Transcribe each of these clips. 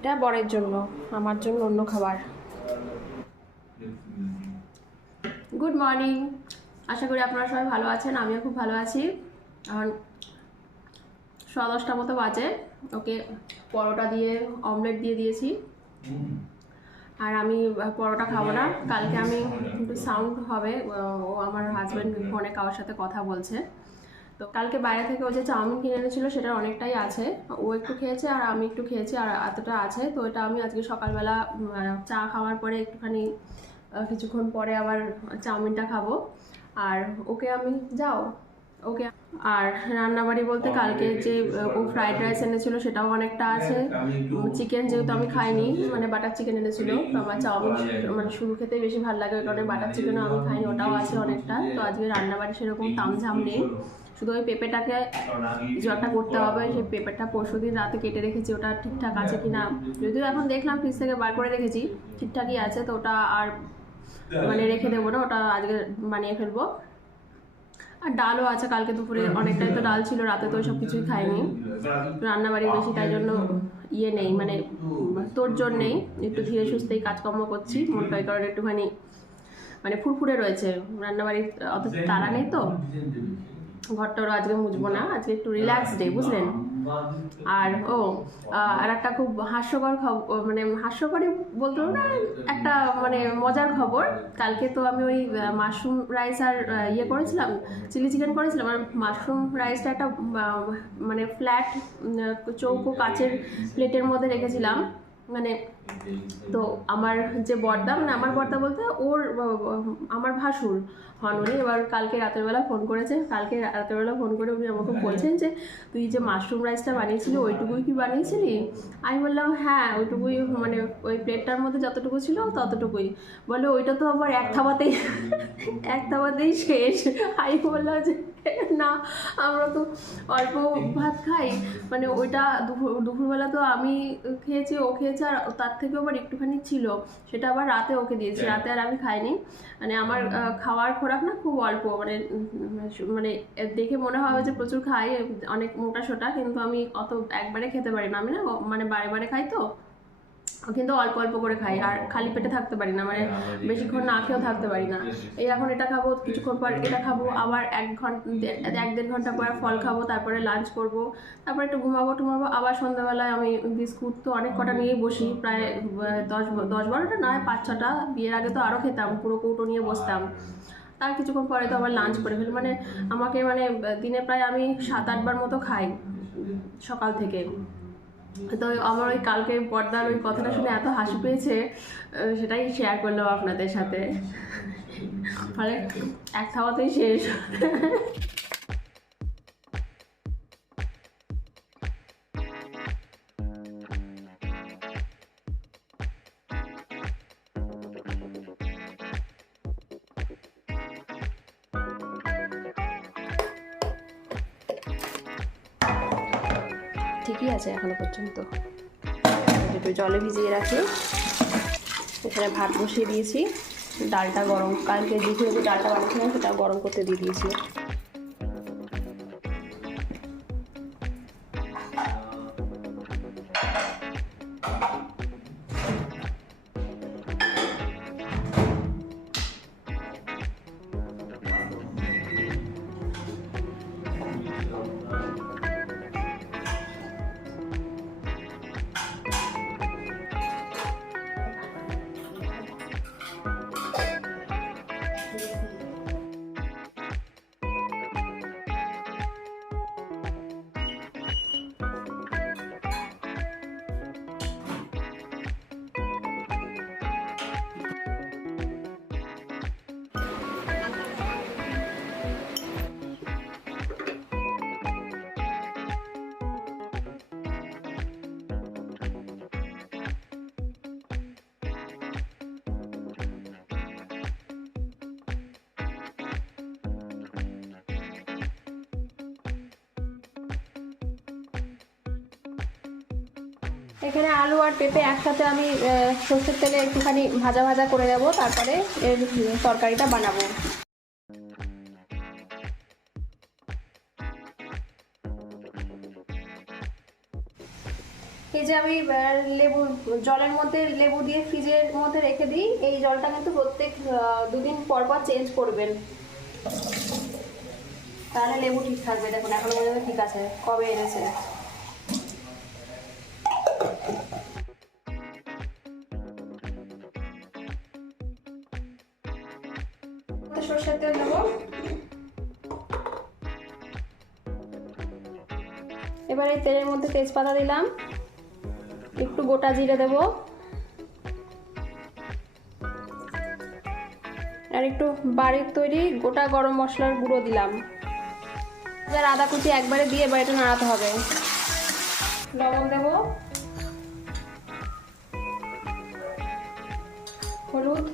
এটা বরের জন্য, আমার জন্য অন্য খাবার। গুড মর্নিং, আশা করি আপনারা সবাই ভালো আছেন, আমিও খুব ভালো আছি। এখন 10:30 মতো বাজে। ওকে পরোটা দিয়ে অমলেট দিয়ে দিয়েছি, আর আমি পরোটা খাবো না। কালকে আমি একটু সাউন্ড হবে, ও আমার হাজব্যান্ড ফোনে কারোর সাথে কথা বলছে। তো কালকে বাইরে থেকে ও যে চাউমিন কিনে এনেছিল সেটার অনেকটাই আছে, ও একটু খেয়েছে আর আমি একটু খেয়েছি, আর এতটা আছে। তো এটা আমি আজকে সকালবেলা চা খাওয়ার পরে একটুখানি কিছুক্ষণ পরে আবার চাউমিনটা খাবো। আর ওকে আমি ওকে আর রান্নাবাড়ি বলতে কালকে যে ও ফ্রাইড রাইস এনেছিল সেটাও অনেকটা আছে। চিকেন যেহেতু আমি খাইনি, মানে বাটার চিকেন এনেছিল, তো আমার চাউমিন মানে শুরু খেতেই বেশি ভালো লাগে, ওই কারণে বাটার চিকেনও আমি খাইনি, ওটাও আছে অনেকটা। তো আজকে রান্নাবাড়ি সেরকম তামঝাম নেই, শুধু ওই পেঁপেটাকে কিছু একটা করতে হবে। সেই পেঁপেটা পরশুদিন রাতে কেটে রেখেছি, ওটা ঠিকঠাক আছে কিনা, যদিও এখন দেখলাম ফ্রিজ থেকে বার করে রেখেছি ঠিকঠাকই আছে, তো ওটা আর মানে রেখে দেবো না, ওটা আজকে বানিয়ে ফেলবো। আর ডালও আছে, কালকে দুপুরে অনেকটাই তো ডাল ছিল, রাতে তো সব কিছুই খাইনি। রান্নাবাড়ি বেশি, তাই জন্য ইয়ে নেই, মানে তোড়জোড় নেই, একটু ধীরে সুস্থেই কাজকর্ম করছি। মনটা ওই কারণে একটুখানি মানে ফুরফুরে রয়েছে, রান্নাবাড়ির অত তাড়া নেই তো। ঘরটারও আজকে মুছবো না, আজকে একটু রিল্যাক্স ডে, বুঝলেন। আর আর একটা খুব হাস্যকর খবর, মানে হাস্যকরই বলতে হবে না, একটা মানে মজার খবর। কালকে তো আমি ওই মাশরুম রাইস আর ইয়ে করেছিলাম, চিলি চিকেন করেছিলাম, আর মাশরুম রাইসটা একটা মানে ফ্ল্যাট চৌকো কাচের প্লেটের মধ্যে রেখেছিলাম। মানে তো আমার যে বর্দা, মানে আমার বর্দা বলতে ওর আমার ভাসুর হন উনি। এবার কালকে রাতের বেলা ফোন করেছে, কালকে রাতের বেলা ফোন করে উনি আমাকে বলছেন যে তুই যে মাশরুম রাইসটা বানিয়েছিলি ওইটুকুই কি বানিয়েছিলি? আমি বললাম হ্যাঁ ওইটুকুই, মানে ওই প্লেটটার মধ্যে যতটুকু ছিল ততটুকুই। বলে ওইটা তো আবার এক থাবাতেই শেষ। আমি বললাম যে না, আমরা তো অল্প ভাত খাই, মানে ওইটা দুপুরবেলা তো আমি খেয়েছি, ও খেয়েছে, আর তার থেকেও আবার একটুখানি ছিল, সেটা আবার রাতে ওকে দিয়েছি, রাতে আর আমি খাইনি। মানে আমার খাওয়ার খোরাক না খুব অল্প, মানে মানে দেখে মনে হয় যে প্রচুর খাই, অনেক মোটা সোটা, কিন্তু আমি অত একবারে খেতে পারি না, আমি না মানে বারে বারে খাই তো, কিন্তু অল্প অল্প করে খাই, আর খালি পেটে থাকতে পারি না, মানে বেশিক্ষণ না খেয়েও থাকতে পারি না। এই এখন এটা খাবো, কিছুক্ষণ পর এটা খাবো, আবার 1-1.5 ঘন্টা পর ফল খাবো, তারপরে লাঞ্চ করব, তারপরে একটু ঘুমাবো টুমাবো, আবার সন্ধ্যাবেলায় আমি বিস্কুট তো অনেক কটা নিয়েই বসি, প্রায় 10-12টা নয় 5-6টা। বিয়ের আগে তো আরও খেতাম, পুরো কৌটো নিয়ে বসতাম। তার কিছুক্ষণ পরে তো আবার লাঞ্চ করে ফেলি, মানে আমাকে মানে দিনে প্রায় আমি 7-8 বার মতো খাই সকাল থেকে। তো আমার ওই কালকে পর্দার ওই কথাটা শুনে এত হাসি পেয়েছে, সেটাই শেয়ার করলাম আপনাদের সাথে। ফলে এক খাওয়াতেই শেষ। ঠিকই আছে এখনো পর্যন্ত, একটু জলে ভিজিয়ে রাখি। এখানে ভাত বসিয়ে দিয়েছি, ডালটা গরম, কালকে যে ডালটা বানিয়েছিলাম সেটা গরম করতে দিয়ে দিয়েছি। এখানে আলু আর পেঁপে একসাথে আমি সর্ষের তেলে একটুখানি ভাজা ভাজা করে দেবো, তারপরে এর তরকারিটা বানাবো। এই ফ্রিজে আমি লেবু জলের মধ্যে লেবু দিয়ে ফ্রিজের মধ্যে রেখে দিই। এই জলটা কিন্তু প্রত্যেক 2 দিন পর পর চেঞ্জ করবেন, তাহলে লেবু ঠিক থাকবে। দেখুন এখনো পর্যন্ত ঠিক আছে, কবে এনেছে। সরষের তেল দেবো। এবার এই তেলের মধ্যে তেজপাতা দিলাম, একটু গোটা জিরে দেব, আর একটু বাড়ির তৈরি গোটা গরম মশলার গুঁড়ো দিলাম। আর আদা কুচি একবারে দিয়ে এবার এটা নাড়াতে হবে। লবণ দেব, হলুদ,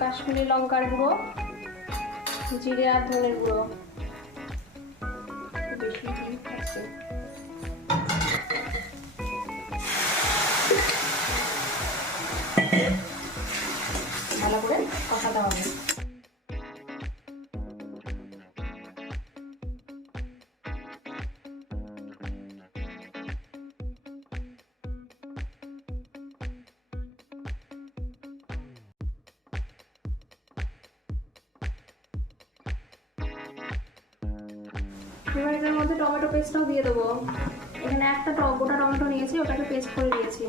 কাশ্মীরি লঙ্কার গুঁড়ো, জিরে আর ধনের গুঁড়ো। বেশি আছে, ভালো করে কষাতে হবে। এবার এটার মধ্যে টমেটো পেস্টটাও দিয়ে দেবো। এখানে একটা গোটা টমেটো নিয়েছি, ওটাকে পেস্ট করে দিয়েছি।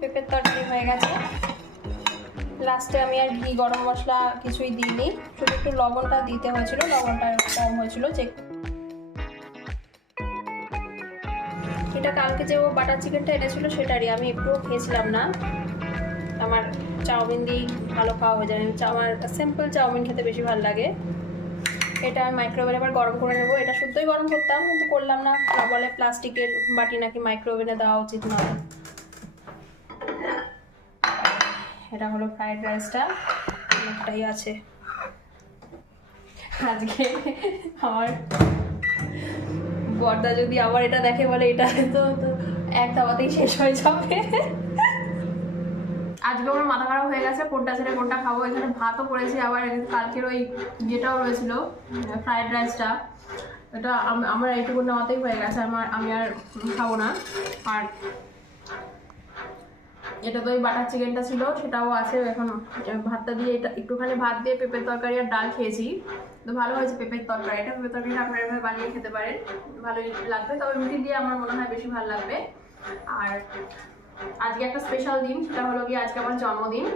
পেঁপের তরকারি হয়ে গেছে। লাস্টে আমি আর ঘি গরম মশলা কিছুই দিইনি, শুধু একটু লবণটা দিতে হয়েছিল, লবণটা কম হয়েছিল। যে এটা কালকে যে ও বাটার চিকেনটা এনেছিল সেটারই, আমি একটুও খেয়েছিলাম না। আমার চাউমিন দিয়েই ভালো খাওয়া হয়ে যায়, আমার সিম্পল চাউমিন খেতে বেশি ভালো লাগে। এটা আমি মাইক্রোওভেনে এবার গরম করে নেবো। এটা শুদ্ধই গরম করতাম কিন্তু করলাম না, বলে প্লাস্টিকের বাটি নাকি মাইক্রোওভেনে দেওয়া উচিত নয়। এটা হলো ফ্রাইড রাইসটা, অনেকটাই আছে। আজকে আমার বর্দা যদি আবার এটা দেখে বলে এটা তো এক দাওয়াতেই শেষ হয়ে যাবে। আজকে আমার মাথা খারাপ হয়ে গেছে, কোনটা ছেড়ে কোনটা খাবো। এখানে ভাতও করেছি, আবার কালকের ওই যেটাও রয়েছিল ফ্রাইড রাইসটা, এটা আমার এইটুকু নেওয়াতেই হয়ে গেছে। আমি আর খাবো না। আর এটা তো ওই বাটার চিকেনটা ছিল, সেটাও আছে। এখন ভাতটা দিয়ে, এটা একটুখানি ভাত দিয়ে পেঁপের তরকারি আর ডাল খেয়েছি, তো ভালো হয়েছে পেঁপের তরকারিটা। পেঁপের তরকারিটা আপনারা এভাবে বানিয়ে খেতে পারেন, ভালোই লাগবে। তবে রুটি দিয়ে আমার মনে হয় বেশি ভালো লাগবে। আর আজকে একটা স্পেশাল দিন, সেটা হলো কি আজকে আমার জন্মদিন।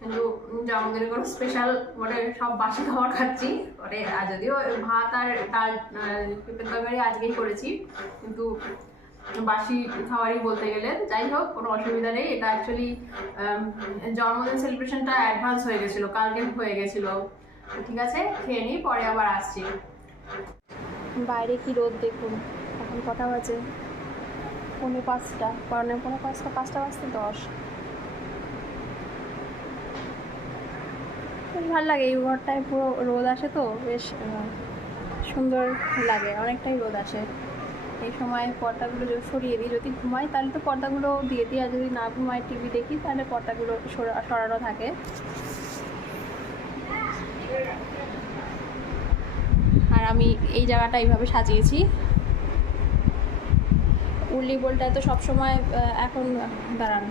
কিন্তু জন্মদিনে কোনো স্পেশাল মানে সব বাসি খাবার খাচ্ছি মানে, যদিও ভাত আর ডাল পেঁপের তরকারি আজকেই করেছি, কিন্তু বাসি খাবারই বলতে গেলে। যাই হোক, কোনো অসুবিধা নেই। এটা অ্যাকচুয়ালি জন্মদিন সেলিব্রেশনটা অ্যাডভান্স হয়ে গেছিলো, কালকে হয়ে গেছিলো। ঠিক আছে, খেয়ে নিই, পরে আবার আসছি। বাইরে কি রোদ দেখুন। এখন কটা বাজে? 5:45, 5:45, 5:10। বেশ ভালো লাগে এই ঘরটায়, পুরো রোদ আসে তো বেশ সুন্দর লাগে, অনেকটাই রোদ আসে। এই সময় পর্দাগুলো যদি সরিয়ে দিই, যদি ঘুমাই তাহলে তো পর্দাগুলো দিয়ে দিই, আর যদি না ঘুমাই টিভি দেখি তাহলে পর্দাগুলো সরানো থাকে। আর আমি এই জায়গাটা এইভাবে সাজিয়েছি। উর্লি বোলটায় তো সবসময় এখন দাঁড়ান,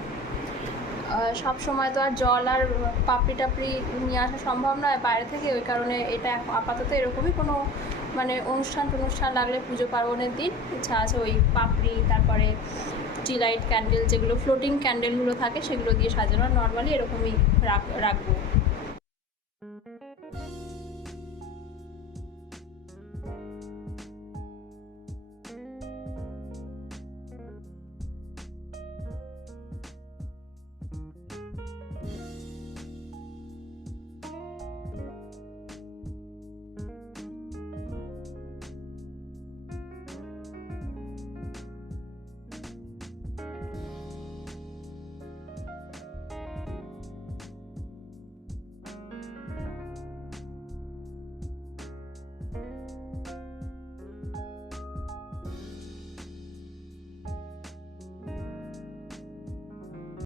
সব সময় তো আর জল আর পাপড়ি টাপড়ি নিয়ে আসা সম্ভব নয় বাইরে থেকে। ওই কারণে এটা আপাতত এরকমই কোনো মানে অনুষ্ঠান লাগলে পুজো পার্বণের দিন ইচ্ছা আছে ওই পাপড়ি, তারপরে টি লাইট ক্যান্ডেল, যেগুলো ফ্লোটিং ক্যান্ডেলগুলো থাকে সেগুলো দিয়ে সাজানো। নর্মালি এরকমই রাখবো।